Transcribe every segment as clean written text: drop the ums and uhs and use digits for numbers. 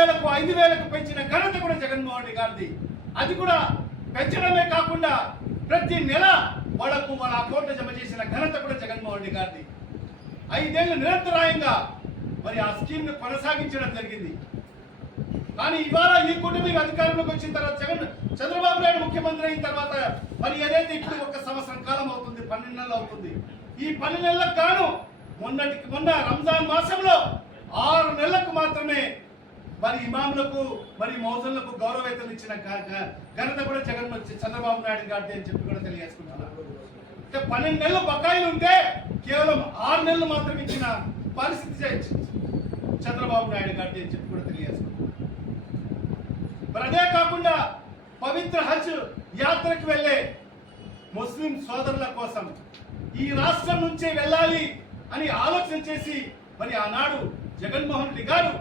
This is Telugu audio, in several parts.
3000కు 5000కు పెంచిన ఘనత కూడా జగన్మోహన్ రెడ్డి గారిది. అది కూడా పెంచడమే కాకుండా ప్రతి నెల వాళ్లకు వాళ్ళ అకౌంట్లో జమ చేసిన ఘనత కూడా జగన్మోహన్ రెడ్డి గారిది. 5 ఏళ్లు నిరంతరాయంగా మరి ఆ స్కీమ్ ను కొనసాగించడం జరిగింది. కానీ ఇవాళ ఈ కూటమి అధికారంలోకి వచ్చిన తర్వాత చంద్రబాబు నాయుడు ముఖ్యమంత్రి అయిన తర్వాత మరి ఏదైతే ఇప్పుడు 1 సంవత్సరం కాలం అవుతుంది, 12 నెలలు అవుతుంది. ఈ 12 నెలలకు గాను మొన్న రంజాన్ మాసంలో 6 నెలలకు మాత్రమే మరి ఇమాములకు మరి మౌజన్లకు గౌరవేతలు ఇచ్చిన ఘనత కూడా చంద్రబాబు నాయుడు గారిది అని చెప్పి కూడా తెలియజేసుకుంటున్నారు. 12 నెలలు బకాయిలు ఉంటే కేవలం 6 నెలలు మాత్రం ఇచ్చిన పరిస్థితి చంద్రబాబు నాయుడు గారిది అని చెప్పి కూడా తెలియజేసుకుంటున్నారు. మరి అదే కాకుండా పవిత్ర హజ్ యాత్రకు వెళ్ళే ముస్లిం సోదరుల కోసం ఈ రాష్ట్రం నుంచే వెళ్ళాలి అని ఆలోచన చేసి మరి ఆనాడు జగన్మోహన్ రెడ్డి గారు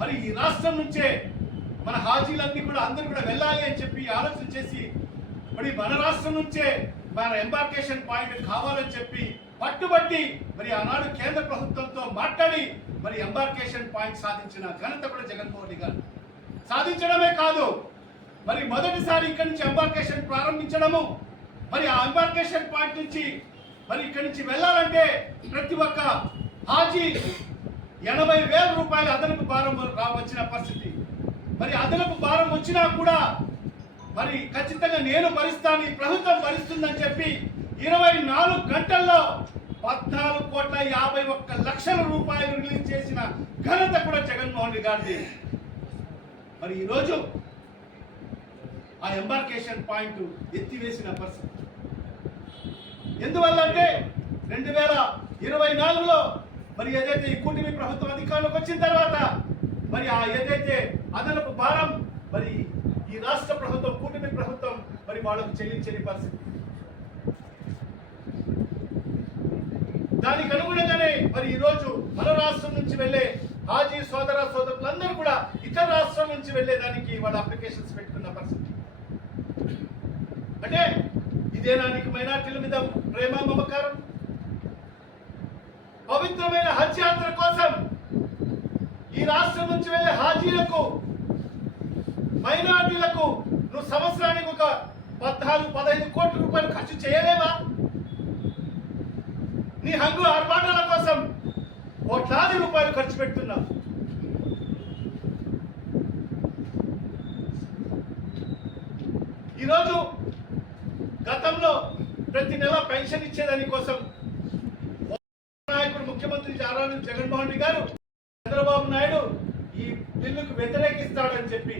మరి ఈ రాష్ట్రం నుంచే మన హాజీలన్నీ కూడా అందరూ కూడా వెళ్ళాలి అని చెప్పి ఆలోచన చేసి మరి మన రాష్ట్రం నుంచే మన ఎంబార్కేషన్ పాయింట్ కావాలని చెప్పి పట్టుబట్టి మరి ఆనాడు కేంద్ర ప్రభుత్వంతో మాట్లాడి మరి ఎంబార్కేషన్ పాయింట్ సాధించిన ఘనత కూడా జగన్మోహన్ రెడ్డి గారు. సాధించడమే కాదు మరి మొదటిసారి ఇక్కడి నుంచి ఎంబార్కేషన్ ప్రారంభించడము, మరి ఆ ఎంబార్కేషన్ పాయింట్ నుంచి మరి ఇక్కడి నుంచి వెళ్ళాలంటే ప్రతి ఒక్క హాజీ 80,000 రూపాయలు అదనపు భారం వచ్చిన పరిస్థితి. మరి అదనపు భారం వచ్చినా కూడా మరి ఖచ్చితంగా నేను భరిస్తాను, ఈ ప్రభుత్వం భరిస్తుందని చెప్పి 24 గంటల్లో 14,51,00,000 రూపాయలు రిలీజ్ చేసిన ఘనత కూడా జగన్మోహన్ రెడ్డి గారిది. మరి ఈరోజు ఆ ఎంబార్కేషన్ పాయింట్ ఎత్తివేసిన పరిస్థితి. ఎందువల్ల అంటే 2024లో మరి ఏదైతే ఈ కూటమి ప్రభుత్వం అధికారంలోకి వచ్చిన తర్వాత మరి ఆ ఏదైతే అదనపు భారం మరి ఈ రాష్ట్ర ప్రభుత్వం కూటమి ప్రభుత్వం మరి వాళ్ళకు చెల్లించని పరిస్థితి. దానికి అనుగుణంగానే మరి ఈరోజు మన రాష్ట్రం నుంచి వెళ్ళే హాజీ సోదరులందరూ కూడా ఇతర రాష్ట్రం నుంచి వెళ్ళేదానికి వాళ్ళ అప్లికేషన్స్ పెట్టుకున్న పరిస్థితి. అంటే ఇదేనా నీకు మైనార్టీల మీద ప్రేమ మమకారం? పవిత్రమైన హజ్ యాత్ర కోసం ఈ రాష్ట్రం నుంచి వెళ్ళే హాజీలకు మైనార్టీలకు నువ్వు సంవత్సరానికి ఒక 14-15 కోట్ల రూపాయలు ఖర్చు చేయలేవా? నీ హంగు ఆర్భాటాల కోసం కోట్లాది రూపాయలు ఖర్చు పెడుతున్నావు. ఈరోజు గతంలో ప్రతి నెల పెన్షన్ ఇచ్చేదాని కోసం నాయకుడు ముఖ్యమంత్రి జగన్మోహన్ రెడ్డి గారు చంద్రబాబు నాయుడు ఈ బిల్లుకు వ్యతిరేకిస్తాడని చెప్పి,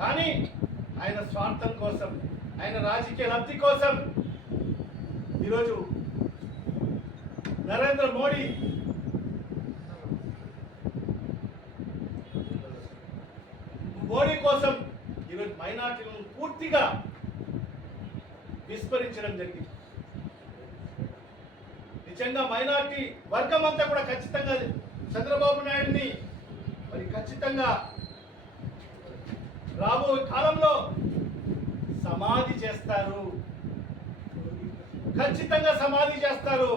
కానీ ఆయన స్వార్థం కోసం, ఆయన రాజకీయ లబ్ధి కోసం ఈరోజు నరేంద్ర మోడీ కోసం ఈరోజు మైనార్టీలను పూర్తిగా విస్మరించడం జరిగింది. నిజంగా మైనార్టీ వర్గం అంతా కూడా ఖచ్చితంగా చంద్రబాబు నాయుడిని మరి ఖచ్చితంగా రాబోయే కాలంలో సమాధి చేస్తారు, ఖచ్చితంగా సమాధి చేస్తారు.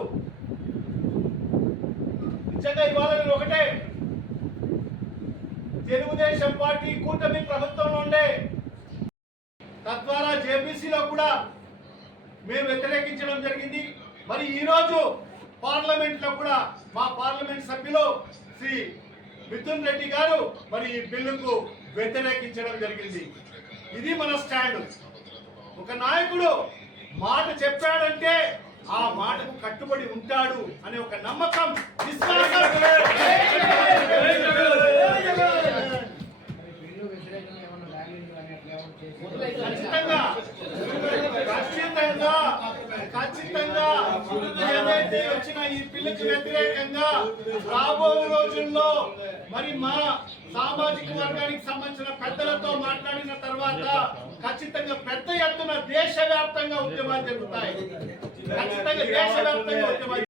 నిజంగా ఇవాళ నేను ఒకటే, తెలుగుదేశం పార్టీ కూటమి ప్రభుత్వంలో ఉండే తద్వారా జేపీసీలో కూడా మేము వ్యతిరేకించడం జరిగింది. మరి ఈరోజు పార్లమెంట్ లో కూడా మా పార్లమెంట్ సభ్యులు శ్రీ మిథున్ రెడ్డి గారు మరి ఈ బిల్లుకు వ్యతిరేకించడం జరిగింది. ఇది మన స్టాండ్. ఒక నాయకుడు మాట చెప్పాడంటే ఆ మాటకు కట్టుబడి ఉంటాడు అనే ఒక నమ్మకం, విశ్వాసం ఖచ్చితంగా ఏదైతే వచ్చిన ఈ బిల్లుకు వ్యతిరేకంగా రాబోయే రోజుల్లో మరి మా సామాజిక వర్గానికి సంబంధించిన పెద్దలతో మాట్లాడిన తర్వాత ఖచ్చితంగా పెద్ద ఎత్తున దేశవ్యాప్తంగా ఉద్యమాలు జరుగుతాయి. ఖచ్చితంగా దేశవ్యాప్తంగా ఉద్యమాలు